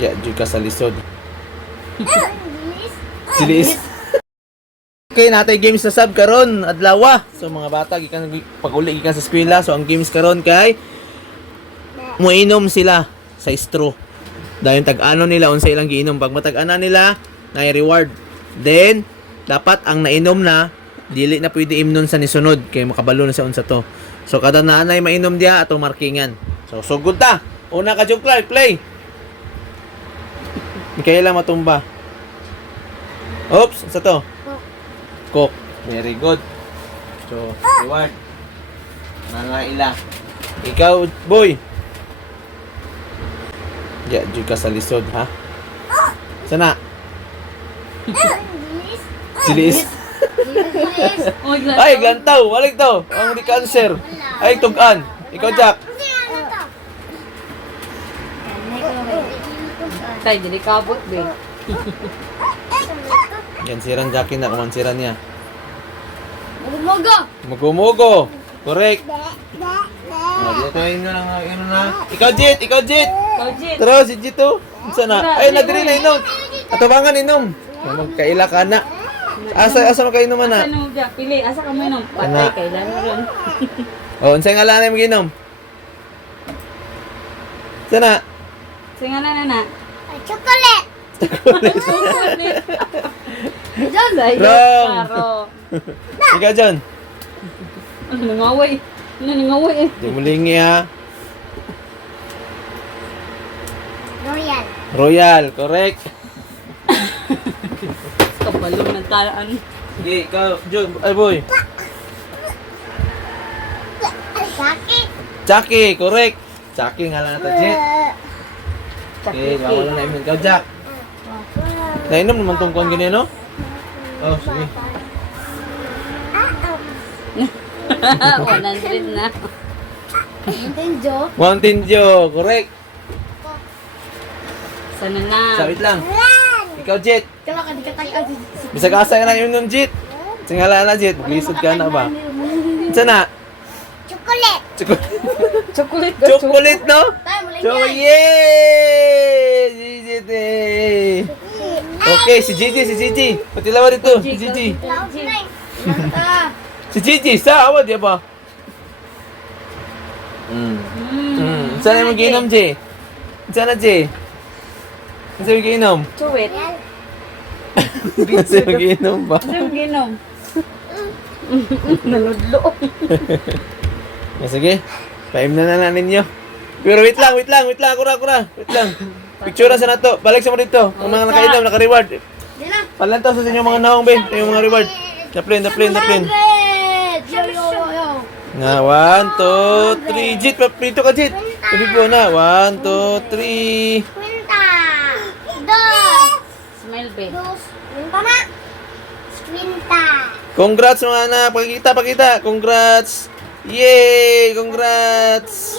Ya, juga sa lisod. Silis. Okay, natay games sa sub karon adlaw. So mga bata gikan pag-uli gikan sa eskwela. So ang games karon kay muinom sila sa straw. Dahil tag-ano nila unsa ilang giinom. Pag matag-ana nila, na reward. Then dapat ang nainom na dili na pwede imnon sa nisunod kay makabalo na sa unsa to. So kada nanay mainom dia atong markingan. So sugod ta. Una ka joke play. Kaya lang matumba. Oops, sa to? Coke. Very good. So, reward. Mga ila. Ikaw, boy. Ya, juga sa lisod, ha? Sana? Silis. Ay, glantaw. Walik to. Ang di cancer. Ay, tugan. Ikaw, Jack. Tay, jadi kabut, be. Yan, sirang Jackie na. Kumansiran niya. Umugo! Magumugo. Correct. Dito yun na lang. Ano na? Ikaw, Jit. Kojit! Tara, si Jit to. Sana? Ay, nadiri na inom. Atabangan inom. Magkaila ka na. Asa makainom na? Asa nung Jack? Pili, asa ka mo inom? Kana. Patay, kailan mo ron. O, unsay nga lang na mag-inom? Sana? Singalan na. Chocolate! Diyan, dahil. Wrong. Karo. Ikaw, John. Ano nangaway? Ano nangaway eh? Di mulingi ha. Royal. Royal, correct. Kabalong ng talaan. Sige, ikaw, John. Ay, boy. Sakit. Chucky, correct. Chucky nga lang natin, Jet. Okay, bawal na imin. Ikaw, Jack. Nainom naman tong kuhan ganyan, no? Oh, sige. 100 na. Nintendo. Mountain Dew, correct. Sana na. Sabit lang. Ikaw, Jet. Kala ka di ka tayo. Bisag asa ka na yun nun, Jet. Singala na, Jet. Maglisod ka na ba? Sana? Chocolate. Chocolate. Chocolate, no? Tayo mo lang So, yan. yay! Si Jet, eh. Okay, si Gigi. Patilawa dito, si Gigi. Si Gigi, sa awa, di ba? Saan yung mag-inom, G? Saan na, G? Saan yung mag-inom? Chuwit. Saan yung mag-inom ba? Saan ginom? Nanudlo. Sige, paim na ninyo. Pero wait lang, kura. Wait lang. Picture sa na to. Balik sa mo dito. Ang mga nakainom, naka-reward. Palantaw sa inyo mga naong, Ben. Yung mga reward. Daplin. Yo. Na, 1, 2, 3. Jit, prito ka, Jit. Sabi ko na, 1, 2, 3. Quinta. Dos. Smile, be. Quinta na. Quinta. Congrats mga anak. Pakita. Congrats. Yay! Congrats!